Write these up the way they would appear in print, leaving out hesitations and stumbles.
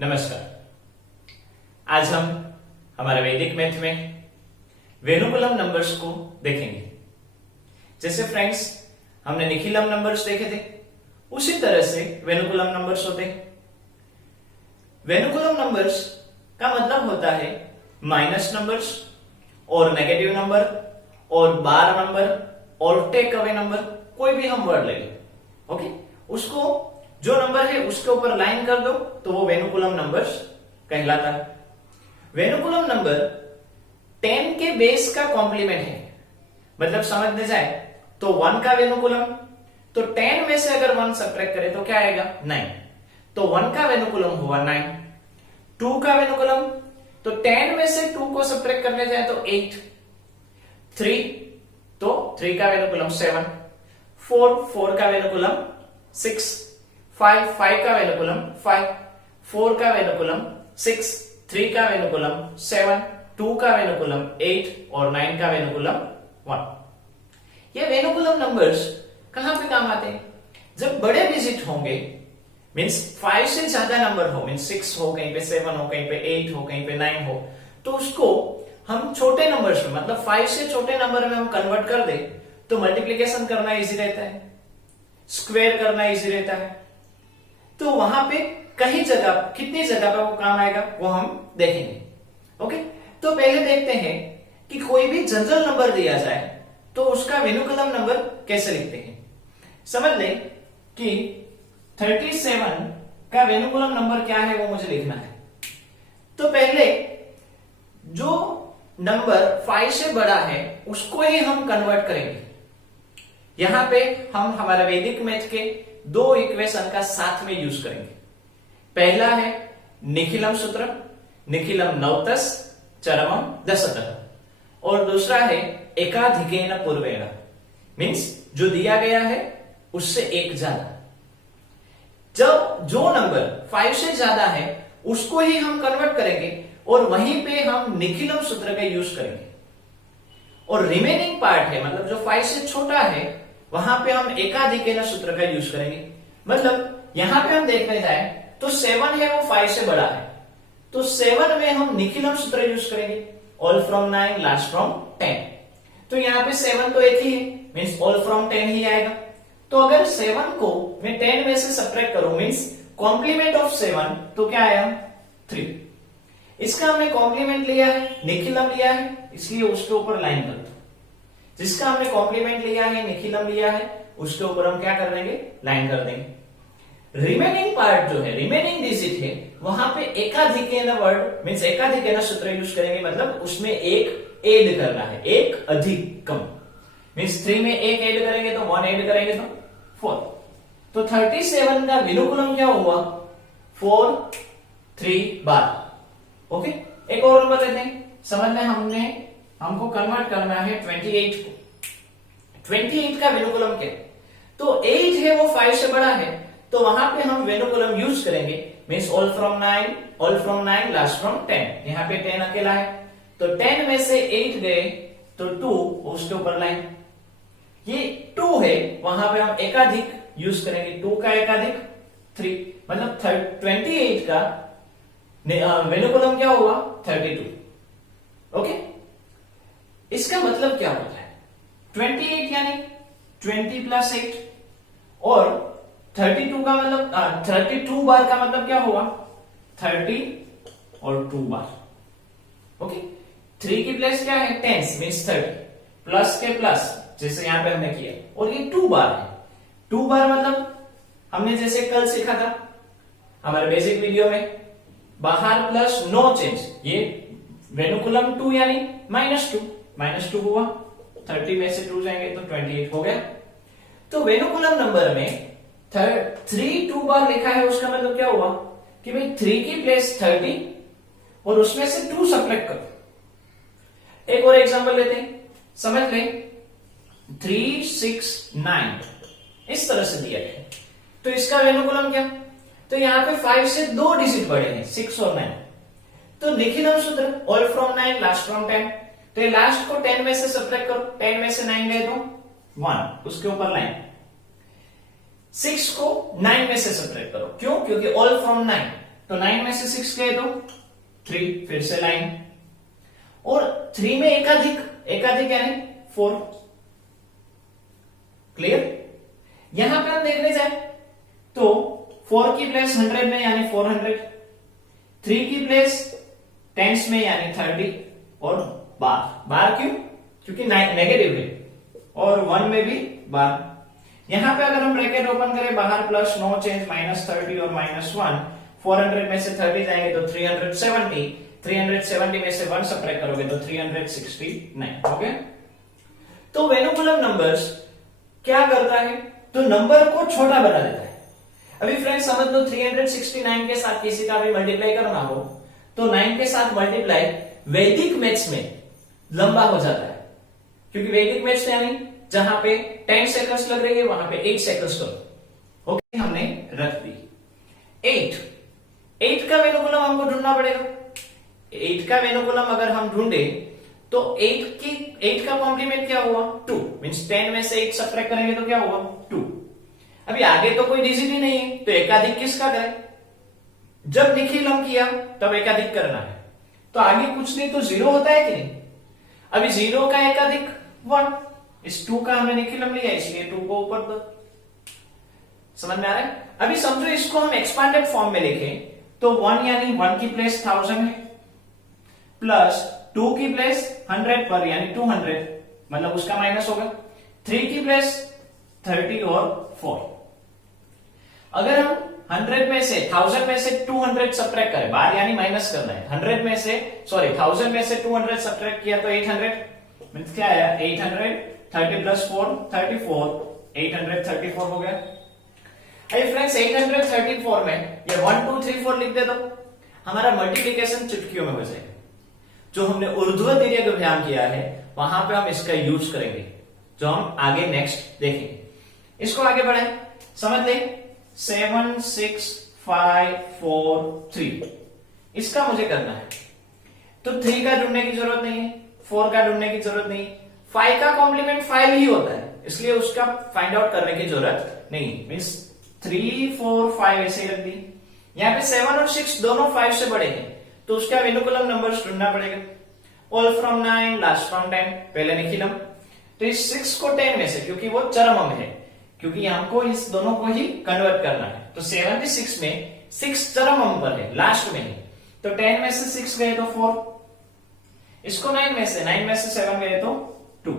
नमस्कार। आज हम हमारे वैदिक मैथ में वेनुकुलम नंबर्स को देखेंगे। जैसे फ्रेंड्स हमने निखिलम नंबर्स देखे थे, उसी तरह से वेनुकुलम नंबर्स होते हैं। वेनुकुलम नंबर्स का मतलब होता है माइनस नंबर्स और नेगेटिव नंबर और बार नंबर और टेक अवे नंबर, कोई भी हम वर्ड ले लें, ओके, उसको जो नंबर है उसके ऊपर लाइन कर दो तो वो वेनुकुलम नंबर्स कहलाता है। वेनुकुलम नंबर 10 के बेस का कॉम्प्लीमेंट है, मतलब समझने जाए तो 1 का वेनुकुलम, तो 10 में से अगर 1 सब्ट्रैक्ट करें तो क्या आएगा 9, तो 1 का वेनुकुलम हुआ 9। 2 का वेनुकुलम, तो 10 में से 2 को सब्ट्रैक्ट करने जाए तो 8। 3, तो 3 का वेनुकुलम 7। 4 का वेनुकुलम 6। 5 का वेनुकुलम 5। 4 का वेनुकुलम 6। 3 का वेनुकुलम 7। 2 का वेनुकुलम 8 और 9 का वेनुकुलम 1। ये वेनुकुलम नंबर्स कहां पे काम आते हैं? जब बड़े डिजिट होंगे, मींस 5 से ज्यादा नंबर हो, मींस 6 हो, कहीं पे 7 हो, कहीं पे 8 हो, कहीं पे 9 हो, तो उसको हम छोटे नंबर्स में, मतलब 5 से छोटे नंबर में हम कन्वर्ट कर दे तो मल्टीप्लिकेशन करना इजी रहता है, स्क्वायर करना इजी रहता है। तो वहां पे कहीं जगह, कितनी जगह पे वो काम आएगा वो हम देखेंगे। ओके, तो पहले देखते हैं कि कोई भी जनरल नंबर दिया जाए तो उसका वेनुकुलम नंबर कैसे लिखते हैं। समझ लें कि 37 का वेनुकुलम नंबर क्या है वो मुझे लिखना है। तो पहले जो नंबर 5 से बड़ा है उसको ही हम कन्वर्ट करेंगे। यहां पे हम हमारा वैदिक मैथ के दो इक्वेशन का साथ में यूज करेंगे। पहला है निखिलम सूत्र, निखिलम नवतस चरमम दशतः, और दूसरा है एकाधिकेन पूर्वेण, मींस जो दिया गया है उससे एक ज्यादा। जब जो नंबर 5 से ज्यादा है उसको ही हम कन्वर्ट करेंगे और वहीं पे हम निखिलम सूत्र का यूज करेंगे, और रिमेनिंग पार्ट है, मतलब जो 5 से छोटा है वहां पे हम एकाधिकेन सूत्र का यूज करेंगे। मतलब यहां पे हम देखने जाए तो 7 है वो 5 से बड़ा है, तो 7 में हम निखिलम सूत्र यूज करेंगे, ऑल फ्रॉम 9 लास्ट फ्रॉम 10। तो यहां पे 7 तो एक ही है, मींस ऑल फ्रॉम 10 ही आएगा। तो अगर 7 को मैं 10 में से सब्ट्रैक्ट करूं, मींस कॉम्प्लीमेंट ऑफ 7, तो क्या आया 3। इसका हमने कॉम्प्लीमेंट लिया है, निखिलम लिया है, इसलिए उसके ऊपर लाइन कर दो। जिसका हमने कॉम्प्लीमेंट लिया है, निखिलम लिया है, उसके ऊपर हम क्या कर देंगे, लाइन कर देंगे। रिमेनिंग पार्ट जो है, रिमेनिंग डिजिट है, वहां पे एकाधिकेन वर्ड मींस एकाधिकेन सूत्र यूज करेंगे, मतलब उसमें एक ऐड करना है, एक अधिकम, मींस 3 में एक ऐड करेंगे तो 1 ऐड करेंगे तो 4। तो 37 का वेनुकुलम क्या हुआ 4 3 12। ओके, एक और नंबर लेते हैं। समझ में हमको कन्वर्ट करना है 28 को। 28 का वेनुकुलम क्या? तो 8 है वो 5 से बड़ा है, तो वहां पे हम वेनुकुलम यूज करेंगे, means all from 9 last from 10। यहाँ पे 10 अकेला है, तो 10 में से 8 गए तो 2, उसके ऊपर लाइन। ये 2 है, वहां पे हम एकाधिक यूज करेंगे, 2 का एकाधिक 3, मतलब 28 का वेनुकुलम क्या हुआ 32। ओके, इसका मतलब क्या होता है 28 यानी 20 प्लस 8, और 32 का मतलब 32 बार का मतलब क्या हुआ 30 और 2 बार। ओके, 3 की प्लेस क्या है 10 मींस 30, प्लस के प्लस जैसे यहां पे हमने किया, और ये 2 बार है। 2 बार मतलब हमने जैसे कल सीखा था हमारे बेसिक वीडियो में, बाहर प्लस नो चेंज, ये वेनुकुलम 2 यानी -2 हुआ, 30 में से 2 जाएंगे तो 28 हो गया। तो वेनुकुलम नंबर में 3 2 बार लिखा है, उसका मतलब क्या हुआ कि भाई 3 की प्लेस 30 और उसमें से 2 सब्ट्रैक्ट करो। एक और एग्जांपल लेते हैं, समझ लें 3 6 9 इस तरह से दिया है, तो इसका वेनुकुलम क्या? तो यहां पे 5 से 2 डिजिट बढ़े हैं, 6 और 9, तो निखिलम सूत्र ऑल फ्रॉम 9 लास्ट फ्रॉम 10। तो ये लास्ट को 10 में से सब्ट्रैक्ट करो, 10 में से 9 गए तो 1, उसके ऊपर लाइन। 6 को 9 में से सब्ट्रैक्ट करो, क्यों? क्योंकि ऑल फ्रॉम 9, तो 9 में से 6 गए तो 3, फिर से लाइन, और 3 में एकाधिक यानी 4। क्लियर? यहां पे हम देखने जाए तो 4 की प्लेस 100 में यानी 400, 3 की प्लेस टेंस में यानी 30, और बार क्यों? क्योंकि नेगेटिव है, और 1 में भी बार। यहां पे अगर हम ब्रैकेट ओपन करें, बाहर प्लस, नो चेंज, -30 और -1, 400 में से 30 जाएंगे तो 370, 370 में से 1 सब्ट्रैक्ट करोगे तो 369। ओके, तो वेनुकुलम नंबर्स क्या करता है? तो नंबर को छोटा बना देता है। अभी फ्रेंड्स समझ लो 369 के साथ किसी का भी मल्टीप्लाई करना हो तो 9 के साथ मल्टीप्लाई वैदिक मैथ्स में लंबा हो जाता है, क्योंकि वैदिक मैथ्स यानी जहां पे 10 सेकंड्स लग रही है वहां पे 8 सेकंड्स करो। ओके, हमने रख दी। 8 का वेनुकुलम हमको ढूंढना पड़ेगा। 8 का वेनुकुलम अगर हम ढूंढे तो 8 का कॉम्प्लीमेंट क्या हुआ? 2, मींस 10 में से 8 सब्ट्रैक्ट करेंगे तो क्या हुआ? 2। अभी आगे तो कोई डिजिट ही नहीं है, तो एकाधिक किसका करें? जब निखिलम किया तब एकाधिक करना है, तो आगे कुछ नहीं तो 0 होता है कि नहीं? अभी 0 का एकाधिक 1, इस 2 का हमने निखिलम लिया इसलिए 2 को ऊपर दो। समझ में आ रहा है? अभी समझो इसको हम एक्सपांडेड फॉर्म में लिखें तो 1 यानी 1 की प्लेस 1000 है, प्लस 2 की प्लेस 100 पर यानी 200, मतलब उसका माइनस होगा, 3 की प्लेस 30 और 4। अगर हम 100 में से 1000 में से 200 सब्ट्रैक्ट करें, बार यानी माइनस करना है, 1000 में से 200 सब्ट्रैक्ट किया तो 800, मींस क्या आया? 800, 30 प्लस 4 34, 834 हो गया। अभी फ्रेंड्स 834 में ये 1 2 3 4 लिख दे तो हमारा मल्टीप्लिकेशन चुटकियों में हो जाएगा। जो हमने ऊर्ध्व तिर्यक अभियान किया है वहां पे हम इसका यूज करेंगे, जो हम आगे नेक्स्ट देखेंगे। इसको आगे बढ़ाएं, समझ ले 7 6 5 4 3, इसका मुझे करना है तो 3 का ढूंढने की जरूरत नहीं है, 4 का ढूंढने की जरूरत नहीं, 5 का कॉम्प्लीमेंट 5 ही होता है, इसलिए उसका फाइंड आउट करने की जरूरत नहीं, मींस 3 4 5 ऐसे ही रख दी। यहाँ पे 7 और 6 दोनों 5 से बड़े हैं तो उसका वेनुकुलम नंबर्स ढूंढना पड़ेगा। ऑल फ्रॉम 9, लास्ट फ्रॉम 10, पहले निखिलम, तो इस 6 को 10 में से, क्योंकि वो चरमम है, क्योंकि हमको इस दोनों को ही कन्वर्ट करना है, तो 76 में 6 चरमम पर है, लास्ट में है, तो 10 में से 6 गए तो 4, इसको 9 में से 7 गए तो 2।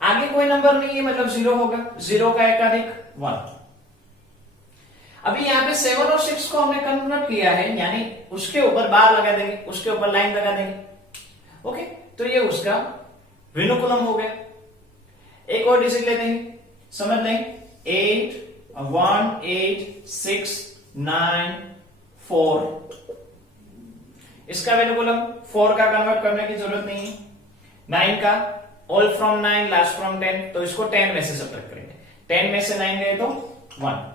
आगे कोई नंबर नहीं है, मतलब 0 होगा, 0 का एकाधिक 1। अभी यहाँ पे 7 और 6 को हमने कन्वर्ट किया है, यानी उसके ऊपर बार लगा देंगे, उसके ऊपर लाइन लगा देंगे। ओके, तो ये उसका वेनुकुलम हो गया। एक और डिजिट लेते हैं, समझ लें 8 1 8 6 9 4, इसका वेनुकुलम 4 का कन्वर्ट करने की जरूरत नहीं है। 9 का ऑल फ्रॉम 9, लास्ट फ्रॉम 10, तो इसको 10 में से सब्ट्रैक्ट करेंगे, 10 में से 9 गए तो 1।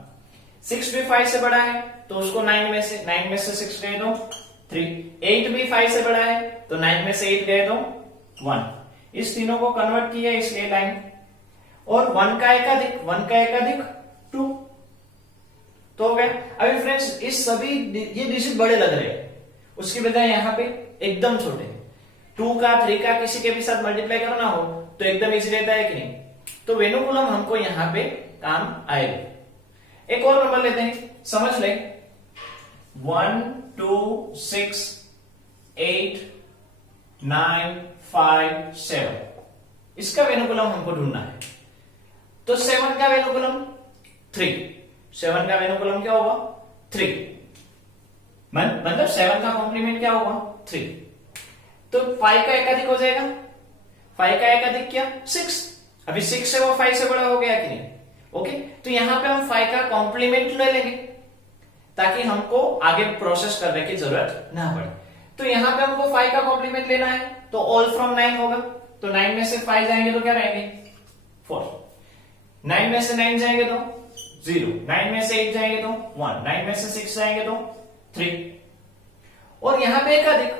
6 भी 5 से बड़ा है तो उसको 9 में से 6 गए तो 3। 8 भी 5 से बड़ा है तो 9 में से 8 गए तो 1। इस तीनों को कन्वर्ट किया इसलिए लाइन, और 1 का एकाधिक 2, तो हो गया। अभी फ्रेंड्स इस सभी ये डिजिट बड़े लग रहे हैं, उसकी बजाय यहाँ पे एकदम छोटे। 2 का 3 का किसी के भी साथ मल्टीप्लाई करना हो तो एकदम इजी रहता है कि नहीं? तो वेनुकुलम हमको यहाँ पे काम आएगा। एक और नंबर लेते हैं, समझ ले 1 2 6 8 9 5 7, इसका वेनुकुलम हमको ढूंढना है। तो 7 का वेनुकुलम 3, 7 का वेनुकुलम क्या होगा? 3, मतलब 7 का कॉम्प्लीमेंट क्या होगा? 3। तो 5 का एकाधिक हो जाएगा, 5 का एकाधिक क्या? 6। अभी 6 से वो 5 से बड़ा हो गया कि नहीं? ओके, तो यहां पे हम 5 का कॉम्प्लीमेंट ले लेंगे ताकि हमको आगे प्रोसेस करने की जरूरत ना पड़े। तो यहां पे हमको 5 का कॉम्प्लीमेंट लेना है तो ऑल फ्रॉम 9 होगा, तो 9 में से 5 जाएंगे तो क्या रहेंगे? 4। 9 में से 9 जाएंगे तो 0, 9 में से 8 जाएंगे तो 1, 9 में से 6 जाएंगे तो 3। और यहां पे एकाधिक,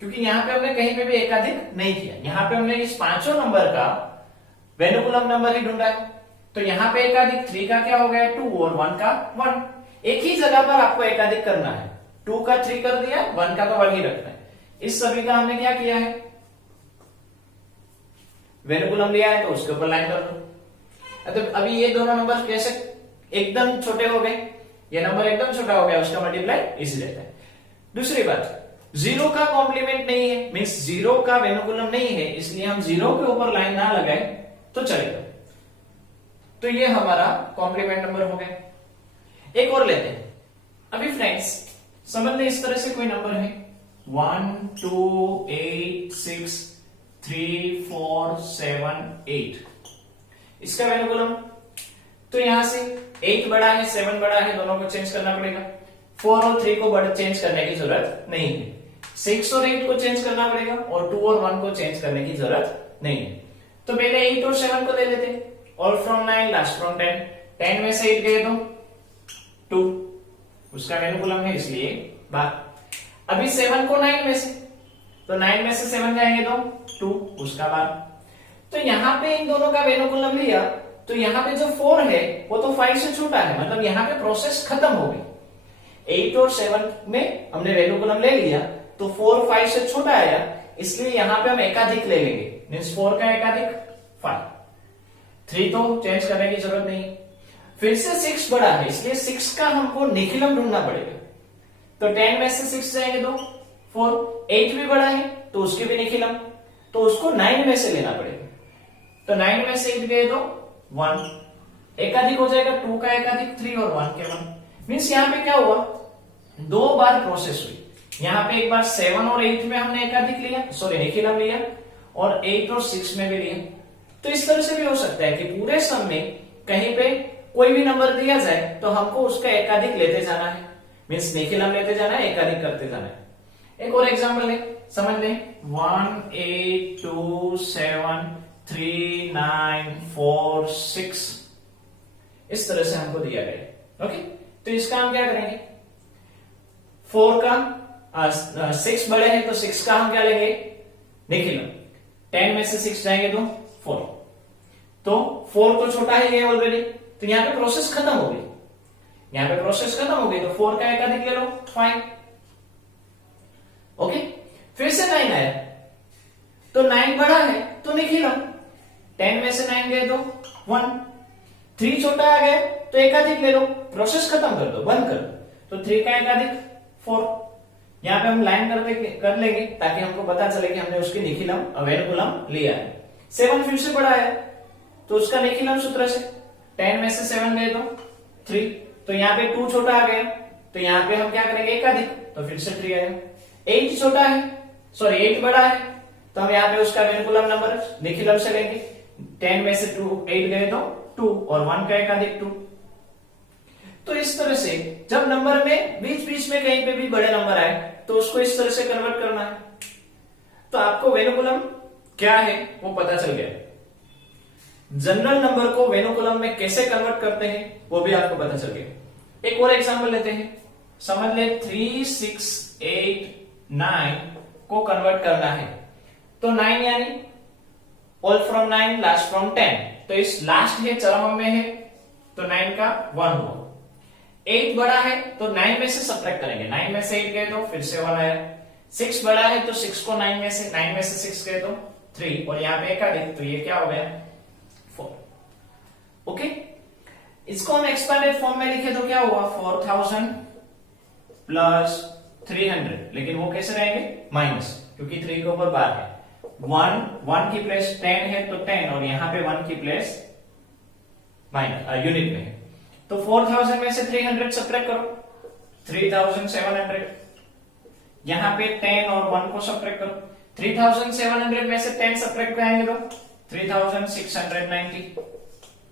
क्योंकि यहां पे हमने कहीं पे भी एकाधिक नहीं किया, यहां पे हमने इस पांचों नंबर का वेनुकुलम नंबर ही ढूंढा है। तो यहां पे एकाधिक 3 का क्या हो गया? 2, और 1 का 1। एक ही जगह पर आपको एकाधिक करना है, 2 का 3 कर दिया, 1 का तो 1 ही रखना है। इस सभी का हमने क्या किया है, वेनुकुलम लिया है तो उसके ऊपर लाइन कर दो। तो अभी ये दोनों नंबर कैसे एकदम छोटे हो गए, ये नंबर एकदम छोटा हो गया, उसका मल्टीप्लाई इजी रहता है। दूसरी बात, जीरो का कॉम्प्लीमेंट नहीं है, मीन्स जीरो का वेनुकुलम नहीं है, इसलिए हम जीरो के ऊपर लाइन ना लगाए तो चलेगा। तो ये हमारा कॉम्प्लीमेंट नंबर हो गया। एक और लेते हैं। अभी फ्रेंड्स समझ लें, इस तरह से कोई नंबर है 1 2 8 6 3 4 7 8, इसका वेनुकुलम, तो यहां से 8 बड़ा है 7 बड़ा है, दोनों को चेंज करना पड़ेगा। 4 और 3 को बड़ा चेंज करने की जरूरत नहीं है। 6 और 8 को चेंज करना पड़ेगा और 2 और 1 को चेंज करने की जरूरत नहीं है। तो पहले 8 और 7 को ले लेते हैं। ऑल फ्रॉम 9 लास्ट फ्रॉम 10, 10 में से 8 गए तो 2, उसका वेनुकुलम है इसलिए बार। अभी 7 को 9 में से, तो 9 में से 7 जाएंगे तो 2, उसका बार। तो यहां पे इन दोनों का वेनुकुलम लिया, तो यहां पे जो 4 है वो तो 5 से छोटा है, मतलब यहां पे प्रोसेस खत्म हो गई। 8 और 7 में हमने वेनुकुलम ले लिया, तो 4 5 से छोटा आया, इसलिए यहां पे हम एकाधिक ले लेंगे, मीन्स 4 का एकाधिक 5। 3 तो चेंज करने की जरूरत नहीं। फिर से 6 बड़ा है, इसलिए 6 का हमको निखिलम ढूंढना पड़ेगा। तो 10 में से 6 जाएंगे तो 4, 8 भी बड़ा है तो उसके भी निखिलम, तो उसको 9 में से लेना पड़ेगा। तो 9 में से 8 गए तो 1, एकाधिक हो जाएगा, 2 का एकाधिक 3 और 1 के 1। मीन्स यहां पे क्या हुआ, 2 बार प्रोसेस हुई। यहां पे एक बार 7 और 8 में हमने एकाधिक लिया, सॉरी निखिलम लिया, और 8 और 6 में भी लिया। तो इस तरह से भी हो सकता है कि पूरे सम में कहीं पे कोई भी नंबर दिया जाए तो हमको उसका एकाधिक लेते जाना है, मीन्स निखिलम लेते जाना है, एकाधिक करते जाना है। एक और एग्जांपल ले, समझ लें 1 8 2 7 3 9 4 6, इस तरह से हमको दिया गया। ओके, तो इसका हम क्या करेंगे, 4 का 6 बड़े हैं तो 6 का हम क्या लेंगे, निखिलम। 10 में से 6 जाएंगे तो 4, तो 4 तो छोटा है ये ऑलरेडी, तो यहां पे प्रोसेस खत्म हो गई, यहां पे प्रोसेस खत्म हो गई, तो 4 का एकाधिक ले लो 5। ओके, फिर से 9 आया, तो 9 बड़ा है तो निखिलम। 10 में से 9 गए तो 1, 3 छोटा आ गया तो एकाधिक ले लो, प्रोसेस खत्म कर दो, बंद कर दो। तो 3 का एकाधिक 4, यहां पे हम लाइन कर लेंगे ताकि हमको पता चले कि हमने उसकी निखिलम वेनुकुलम लिया है। 7 फिर से बड़ा है तो उसका निखिलम सूत्र से 10 में से 7 गए तो 3, तो यहाँ पे 2 छोटा आ गया, तो यहाँ पे हम क्या करेंगे, एकाधिक, तो फिर से 3 आएगा। 8 छोटा है, सॉरी 8 बड़ा है, तो हम यहाँ पे उसका वेनुकुलम नंबर निखिलम से लेंगे। 10 में से 8 गए तो 2 और 1 का एकाधिक 2। तो इस तरह से जब नंबर में बीच बीच में कहीं पे भी बड़े नंबर आए तो उसको इस तरह से कन्वर्ट करना है। तो आपको वेनुकुलम क्या है वो पता चल गया। जनरल नंबर को वेनुकुलम में कैसे कन्वर्ट करते हैं वो भी आपको पता चल गया। एक और एग्जांपल लेते हैं, समझ ले 3 6 8 9 को कन्वर्ट करना है, तो 9 यानी ऑल फ्रॉम 9 लास्ट फ्रॉम 10, तो इस लास्ट है चरम में है तो 9 का 1 हुआ। 8 बड़ा है तो 9 में से सब्ट्रैक्ट करेंगे, 9 में से 8 गए तो फिर से 1 आया। 6 बड़ा है तो 6 को 9 में से 6 गए तो 3, और यहाँ पे एकाधिक, तो ये क्या हो गया 4। ओके, इसको हम एक्सपेंडेड फॉर्म में लिखे तो क्या हुआ 4000 प्लस 300, लेकिन वो कैसे रहेंगे माइनस, क्योंकि 3 के ऊपर बार है। 1 की प्लेस 10 है तो 10, और यहां पे 1 की प्लेस माइनस यूनिट में है, तो 4000 में से 300 सब्ट्रैक्ट करो 3700, यहां पे 10 और 1 को सब्ट्रैक्ट करो। 3700 में से 10 सब्ट्रैक्ट करेंगे तो 3690,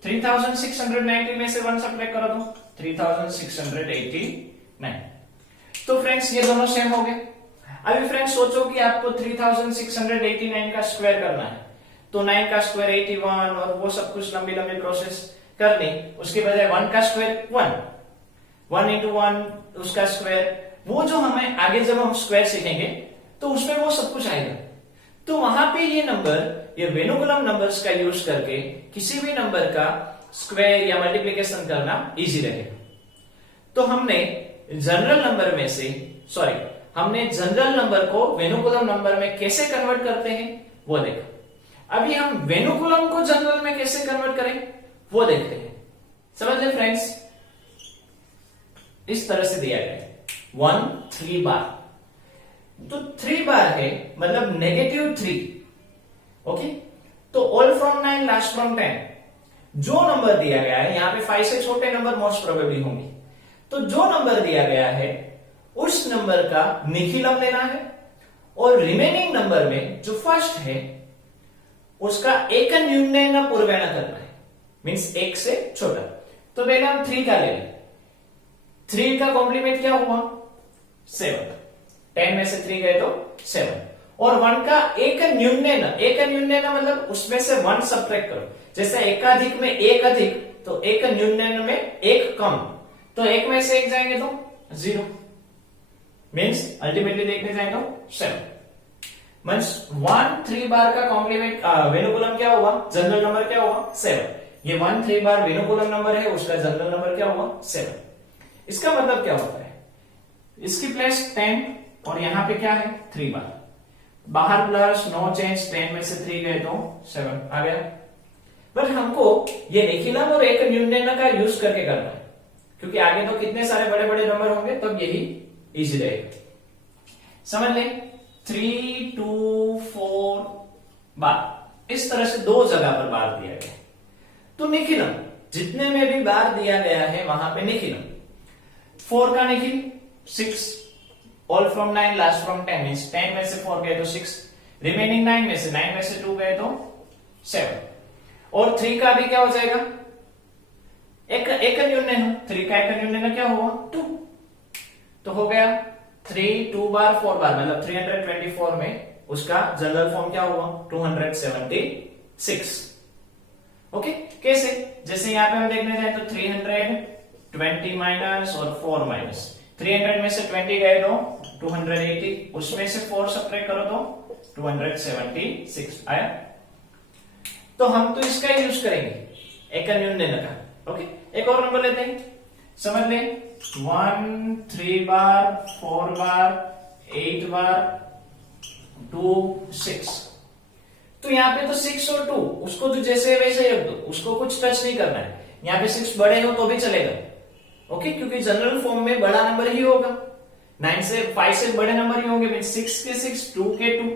3690 में से 1 सब्ट्रैक्ट करो तो 3689। तो फ्रेंड्स ये दोनों सेम हो गए। अभी फ्रेंड्स सोचो कि आपको 3689 का स्क्वायर करना है, तो 9 का स्क्वायर 81 और वो सब कुछ लंबी लंबी प्रोसेस करनी, उसके बजाय 1 का स्क्वायर 1 इंटू 1 उसका स्क्वायर, वो जो हमें आगे जब हम स्क्वायर सीखेंगे तो उसमें वो सब कुछ आएगा। तो वहां पे ये नंबर, ये वेनुकुलम नंबर्स का यूज करके किसी भी नंबर का स्क्वायर या मल्टीप्लिकेशन करना इजी रहेगा। तो हमने जनरल नंबर में से हमने जनरल नंबर को वेनुकुलम नंबर में कैसे कन्वर्ट करते हैं वो देखा। अभी हम वेनुकुलम को जनरल में कैसे कन्वर्ट करें वो देखते हैं। समझ ले फ्रेंड्स, इस तरह से दिया गया है 1 3 बार, तो 3 बार है मतलब -3, ओके। तो ऑल फ्रॉम 9 लास्ट फ्रॉम 10, जो नंबर दिया गया है यहां पे 5 से छोटे नंबर मोस्ट प्रोबेबली होंगे, तो जो नंबर दिया गया है उस नंबर का निखिलम लेना है और रिमेनिंग नंबर में जो फर्स्ट है उसका एक न्यूनतम पूर्वेण करना है, मींस 1 से छोटा। तो पहले हम 3 का ले लें। 3 का कॉम्प्लीमेंट क्या हुआ 7, 10 में से 3 गए तो 7, और 1 का एक न्यूनतम मतलब उसमें से 1 सब्ट्रैक्ट करो। जैसे एकाधिक में 1 अधिक, तो एक न्यूनतम में 1 कम, तो 1 में से 1 जाएंगे तो 0, मीन्स अल्टीमेटली देखने जाए तो 7। मीन्स 1 3 बार का कॉम्प्लीमेंट वेनुकुलम क्या हुआ, जनरल नंबर क्या हुआ 7। ये 1 3 बार वेनुकुलम नंबर है, उसका जनरल नंबर क्या हुआ 7। इसका मतलब क्या होता है, इसकी प्लेस 10 और यहां पे क्या है 3 बार, बाहर प्लस नो चेंज, 10 में से 3 गए तो 7 आ गया। बट हमको ये निखिलम और एक न्यूनतम का यूज करके करना है, क्योंकि आगे तो कितने सारे बड़े बड़े नंबर होंगे, तब यही इजी रहेगा। समझ ले 3 2 4 बार, इस तरह से 2 जगह पर बार दिया गया है। तो निखिलम जितने में भी बार दिया गया है वहां पे निखिलम 4 का Nikhil 6, all from 9 last from 10, means 10 में से 4 गए तो 6, रिमेनिंग 9 में से 2 गए तो 7, और 3 का भी क्या हो जाएगा एक न्यूनतम, 3 का एक न्यूनतम क्या हुआ 2, तो हो गया 3 2 बार 4 बार मतलब 324 में उसका जनरल फॉर्म क्या हुआ 276। ओके, कैसे, जैसे यहां पे हम देखने जाए तो 320 माइनस और 4 माइनस, 300 में से 20 गए तो 280, उसमें से 4 सब्ट्रैक्ट करो तो 276 आया। तो हम तो इसका यूज करेंगे एक न्यूनतम का। ओके, एक और नंबर लेते हैं, समझ लें 1 3 बार 4 बार 8 बार 2 6, तो यहाँ पे तो 6 और 2 उसको तो जैसे वैसे रख दो, उसको कुछ टच नहीं करना है। यहाँ पे 6 बड़े हो तो भी चलेगा, ओके, क्योंकि जनरल फॉर्म में बड़ा नंबर ही होगा, 5 से बड़े नंबर ही होंगे, 6 के 6 2 के 2।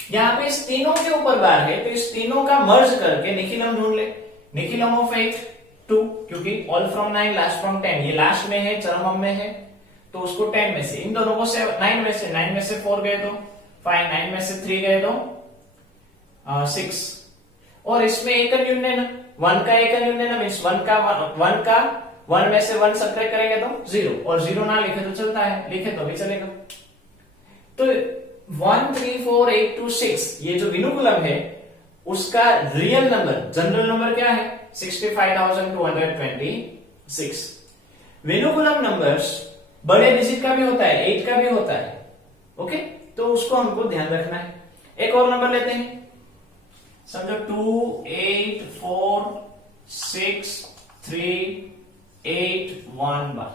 यहाँ पे इस तीनों के ऊपर बार है, तो इस तीनों का मर्ज करके निखिलम ढूंढ ले, निखिलम ऑफ 8 2, क्योंकि ऑल फ्रॉम 9 लास्ट फ्रॉम 10, ये लास्ट में है चरम में है, तो उसको 10 में से, इन दोनों को 9 में से 4 गए तो 5, 9 में से 3 गए तो 6, और इसमें एक न्यूनतम 1 का एक न्यूनतम, मींस 1 में से 1 सब्ट्रैक्ट करेंगे तो 0, और 0 ना लिखे तो चलता है, लिखे तो भी चलेगा। तो 1 3 4 8 2 6 ये जो विनुकुलम है उसका रियल नंबर जनरल नंबर क्या है 65,226। वेनुकुलम नंबर्स बड़े डिजिट का भी होता है, 8 का भी होता है, ओके, तो उसको हमको ध्यान रखना है। एक और नंबर लेते हैं, समझो 2 8 4 6 3 8 1 बार,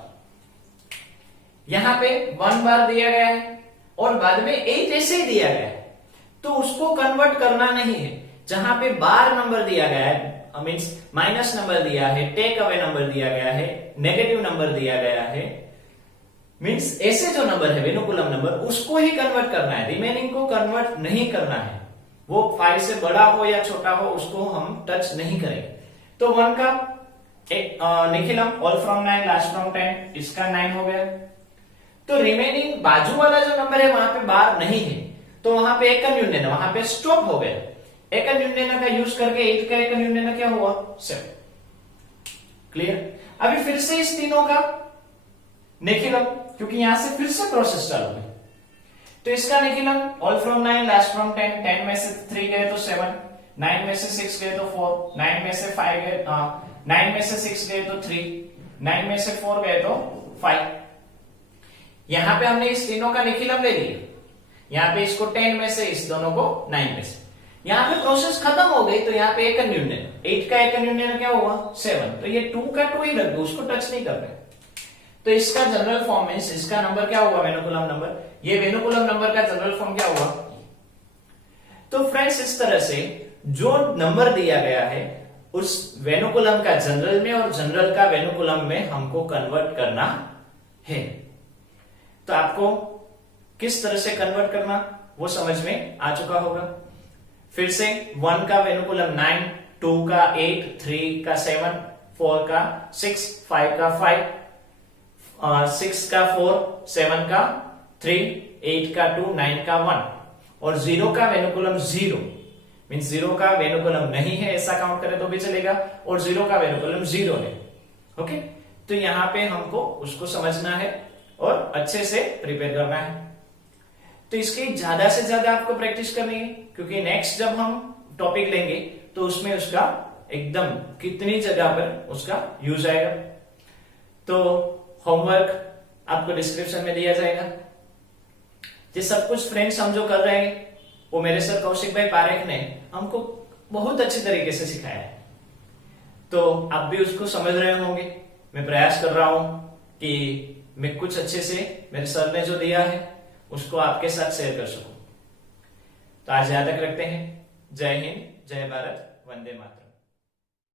यहां पे 1 बार दिया गया है और बाद में 8 ऐसे ही दिया गया है, तो उसको कन्वर्ट करना नहीं है। जहां पे बार नंबर दिया गया है, मींस माइनस नंबर दिया है, टेक अवे नंबर दिया गया है, नेगेटिव नंबर दिया गया है, मींस ऐसे जो नंबर है वेनुकुलम नंबर, उसको ही कन्वर्ट करना है, रिमेनिंग को कन्वर्ट नहीं करना है। वो 5 से बड़ा हो या छोटा हो उसको हम टच नहीं करेंगे। तो 1 का एक Nikhilam all from 9 last from 10, इसका 9 हो गया। तो रिमेनिंग बाजू वाला जो नंबर है वहां पे बार नहीं है, तो वहां पे एक न्यूनतम, वहां पे स्टॉप हो गया। एक न्यूनतम का यूज करके 8 का एक न्यूनतम क्या हुआ 7। क्लियर। अभी फिर से इस तीनों का निखिलम, क्योंकि यहां से फिर से प्रोसेस चालू है, तो इसका Nikhilam all from 9 last from 10, 10 में से 3 गए तो 7, 9 में से 6 गए तो 4, 9 में से 5 गए 9 में से 6 गए तो 3, 9 में से 4 गए तो 5। यहां पे हमने इस तीनों का निखिलम ले लिया, यहां पे इसको 10 में से, इस दोनों को 9 में से। यहां पे प्रोसेस खत्म हो गई, तो यहां पे एक न्यूनतम, 8 का एक न्यूनतम क्या हुआ 7, तो ये 2 का 2 ही रख दो, उसको टच नहीं कर रहे। तो इसका जनरल फॉर्म मींस इसका नंबर क्या हुआ, वेनुकुलम नंबर, ये वेनुकुलम नंबर का जनरल फॉर्म क्या हुआ। तो फ्रेंड्स इस तरह से जो नंबर दिया गया है उस वेनुकुलम का जनरल में और जनरल का वेनुकुलम में हमको कन्वर्ट करना है। तो आपको किस तरह से कन्वर्ट करना वो समझ में आ चुका होगा। फिर से 1 का वेनुकुलम 9, 2 का 8, 3 का 7, 4 का 6, 5 का 5, 6 का 4, 7 का 3, 8 का 2, 9 का 1 और 0 का वेनुकुलम 0 मीन्स 0 का वेनुकुलम नहीं है ऐसा काउंट करें तो भी चलेगा और 0 का वेनुकुलम 0 है। ओके, तो यहां पे हमको उसको समझना है और अच्छे से प्रिपेयर करना है। तो इसकी ज्यादा से ज्यादा आपको प्रैक्टिस करनी है क्योंकि नेक्स्ट जब हम टॉपिक लेंगे तो उसमें उसका एकदम कितनी जगह पर उसका यूज आएगा। तो होमवर्क आपको डिस्क्रिप्शन में दिया जाएगा। ये सब कुछ फ्रेंड्स हम जो कर रहे हैं वो मेरे सर कौशिक भाई पारेख ने हमको बहुत अच्छे तरीके से सिखाया है। तो आप भी उसको समझ रहे होंगे। मैं प्रयास कर रहा हूं कि मैं कुछ अच्छे से मेरे सर ने जो दिया है उसको आपके साथ शेयर कर सकूं। तो आज यहां तक रखते हैं। जय हिंद, जय भारत, वंदे मातरम।